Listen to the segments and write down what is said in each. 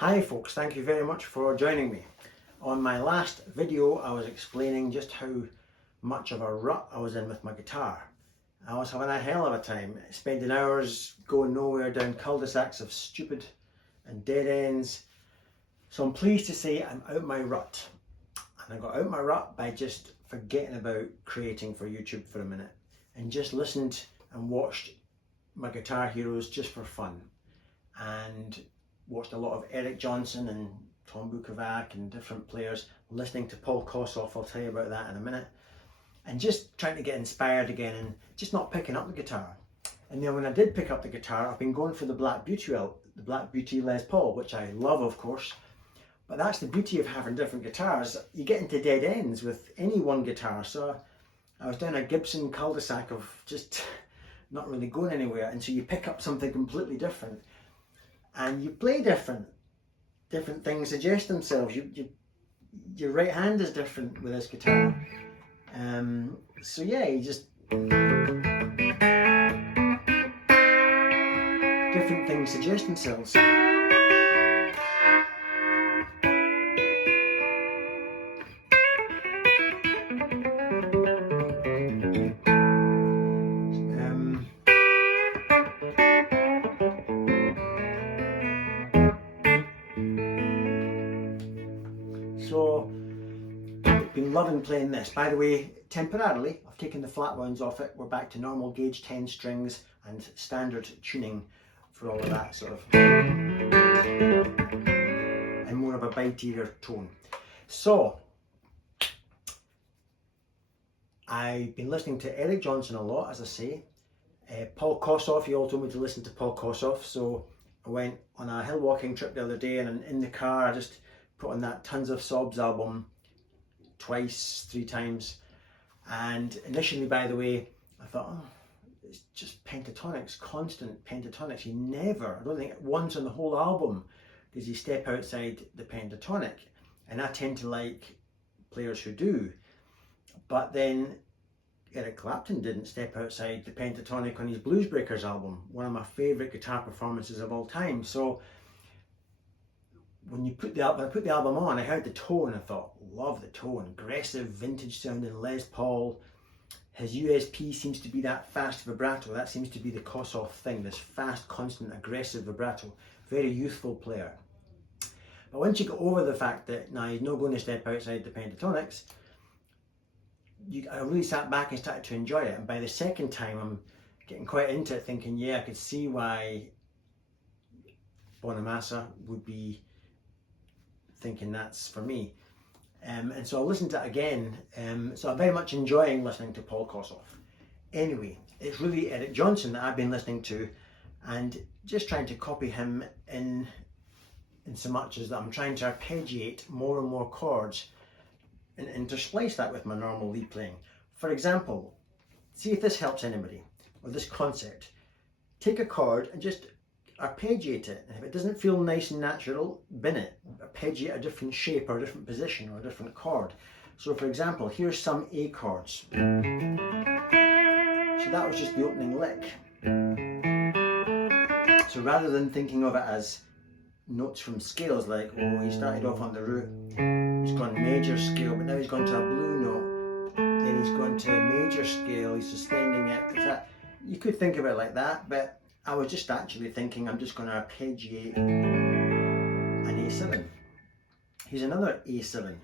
Hi folks, thank you very much for joining me. On my last video I was explaining just how much of a rut I was in with my guitar. I was having a hell of a time, spending hours going nowhere down cul-de-sacs of stupid and dead ends. So I'm pleased to say I'm out my rut. And I got out my rut by just forgetting about creating for YouTube for a minute and just listened and watched my guitar heroes just for fun. And watched a lot of Eric Johnson and Tom Bukovac and different players, listening to Paul Kossoff, I'll tell you about that in a minute, and just trying to get inspired again and just not picking up the guitar. And then when I did pick up the guitar, I've been going for the Black Beauty Les Paul, which I love of course, but that's the beauty of having different guitars. You get into dead ends with any one guitar. So I was down a Gibson cul-de-sac of just not really going anywhere, and so you pick up something completely different. And you play different things suggest themselves. Your right hand is different with this guitar. So yeah, you just different things suggest themselves. So I've been loving playing this. By the way, temporarily I've taken the flat wounds off it. We're back to normal gauge 10 strings and standard tuning for all of that sort of, and more of a biteier tone. So I've been listening to Eric Johnson a lot, as I say. Paul Kossoff, you all told me to listen to Paul Kossoff, so I went on a hill walking trip the other day, and in the car I just put on that Tons of Sobs album twice, 3 times. And initially, by the way, I thought, oh, it's just pentatonics, constant pentatonics. He never, I don't think once on the whole album does he step outside the pentatonic, and I tend to like players who do. But then Eric Clapton didn't step outside the pentatonic on his Blues Breakers album, one of my favourite guitar performances of all time. So when you put the album on, I heard the tone, I thought, love the tone, aggressive, vintage sounding Les Paul. His USP seems to be that fast vibrato. That seems to be the Kossoff thing, this fast, constant, aggressive vibrato. Very youthful player. But once you get over the fact that now he's not going to step outside the pentatonics, I really sat back and started to enjoy it. And by the second time, I'm getting quite into it, thinking, yeah, I could see why Bonamassa would be thinking that's for me. And so I listened to it again. So I'm very much enjoying listening to Paul Kossoff. Anyway, it's really Eric Johnson that I've been listening to, and just trying to copy him in so much as that I'm trying to arpeggiate more and more chords and intersplice that with my normal lead playing. For example, see if this helps anybody with this concept. Take a chord and just arpeggiate it. And if it doesn't feel nice and natural, bin it. Arpeggiate a different shape or a different position or a different chord. So for example, here's some A chords. So that was just the opening lick. So rather than thinking of it as notes from scales, like, oh, he started off on the root, he's gone major scale, but now he's gone to a blue note, then he's gone to a major scale, he's suspending it. You could think of it like that, but I was just actually thinking I'm just going to arpeggiate an A7. Here's another A7.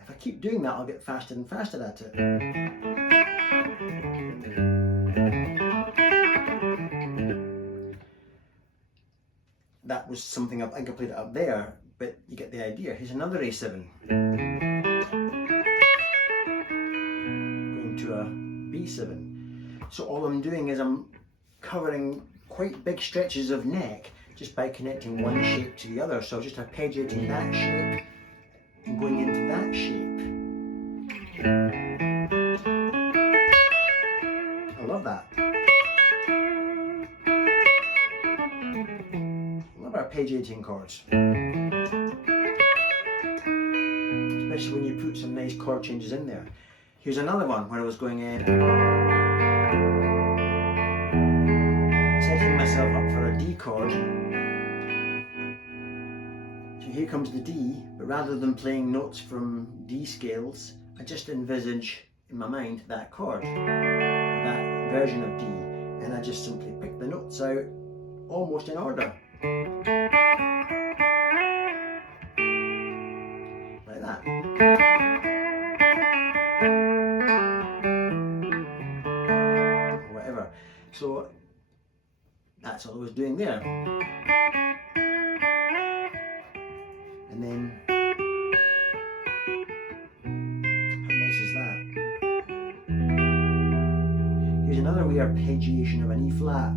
If I keep doing that, I'll get faster and faster at it. That was something I think I played it up there, but you get the idea. Here's another A7. Going to a B7. So all I'm doing is I'm covering quite big stretches of neck just by connecting one shape to the other. So just arpeggiating that shape and going into that shape. I love that. Arpeggiating chords, especially when you put some nice chord changes in there. Here's another one where I was going in, setting myself up for a D chord. So here comes the D, but rather than playing notes from D scales, I just envisage in my mind that chord, that version of D, and I just simply pick the notes out almost in order. Like that. Whatever. So that's all I was doing there. And then, how nice is that? Here's another wee arpeggiation of an E flat.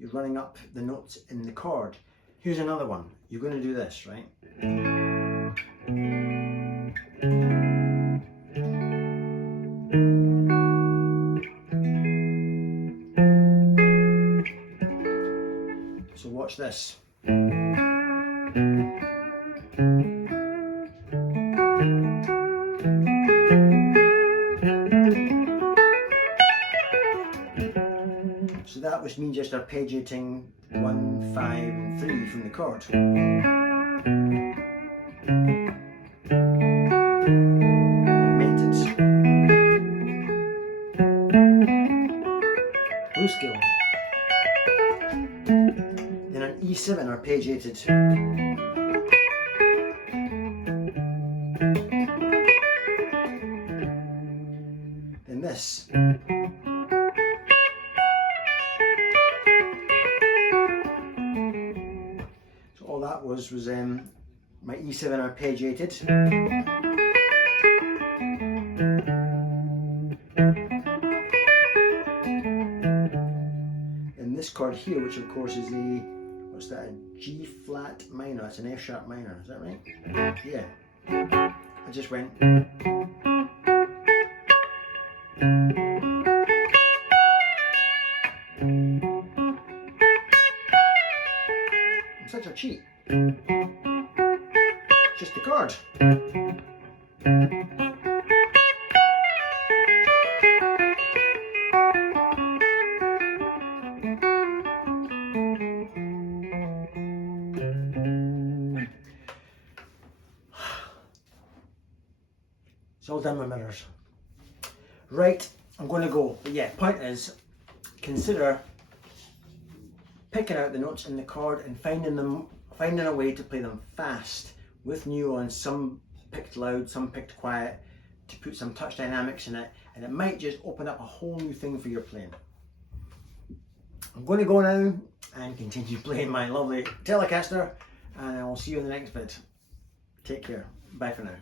You're running up the notes in the chord. Here's another one. You're going to do this, right? So watch this. So that was me just arpeggiating 1, 5 and 3 from the chord. Augmented. Blue scale. Then an E7 arpeggiated. Then this. All that was my E7 arpeggiated. And this chord here, which of course is the what's that, a G flat minor, that's an F sharp minor, is that right? Yeah. I just went. I'm such a cheat. Just the chord. It's all done with mirrors. Right, I'm going to go. But yeah, point is, consider picking out the notes in the chord and finding a way to play them fast with nuance, some picked loud, some picked quiet, to put some touch dynamics in it, and it might just open up a whole new thing for your playing. I'm going to go now and continue playing my lovely Telecaster, and I will see you in the next vid. Take care. Bye for now.